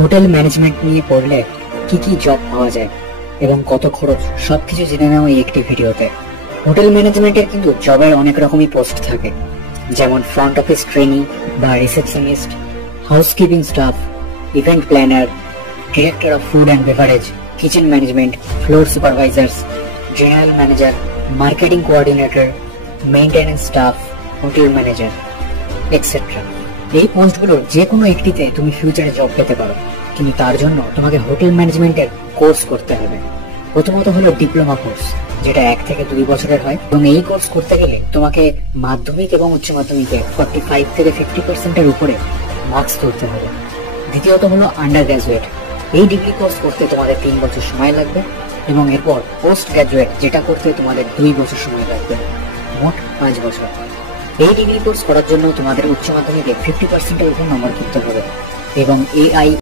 Hotel management নিয়ে পড়লে কি কি জব পাওয়া যায় এবং কত খরচ সবকিছু জেনে নাও এই একটি ভিডিওতে। হোটেল ম্যানেজমেন্টের কিন্তু জবের অনেক রকমই পোস্ট থাকে, যেমন ফ্রন্ট অফিস ট্রেনি বা receptionist, housekeeping staff, event planner, director of food and beverage, kitchen management, floor supervisors, general manager, marketing coordinator, maintenance staff, hotel manager etcetera. এই পোস্টগুলোর যে কোনো একটিতে তুমি ফিউচারে জব পেতে পারো, কিন্তু তার জন্য তোমাকে হোটেল ম্যানেজমেন্টের কোর্স করতে হবে। প্রথমত হলো ডিপ্লোমা কোর্স, যেটা 1 থেকে 2 বছরের হয়, এবং এই কোর্স করতে গেলে তোমাকে মাধ্যমিক এবং উচ্চ মাধ্যমিকে 45 থেকে 50% উপরে মার্কস তুলতে হবে। দ্বিতীয়ত হলো আন্ডার গ্রাজুয়েট। এই ডিগ্রি কোর্স করতে তোমাদের 3 বছর সময় লাগবে, এবং এরপর পোস্ট গ্রাজুয়েট, যেটা করতে তোমাদের 2 বছর সময় লাগবে, মোট 5 বছর। এই ডিগ্রি কোর্স করার জন্য তোমাদের উচ্চ মাধ্যমিকে 50% এর উপর নম্বর করতে হবে, এবং AI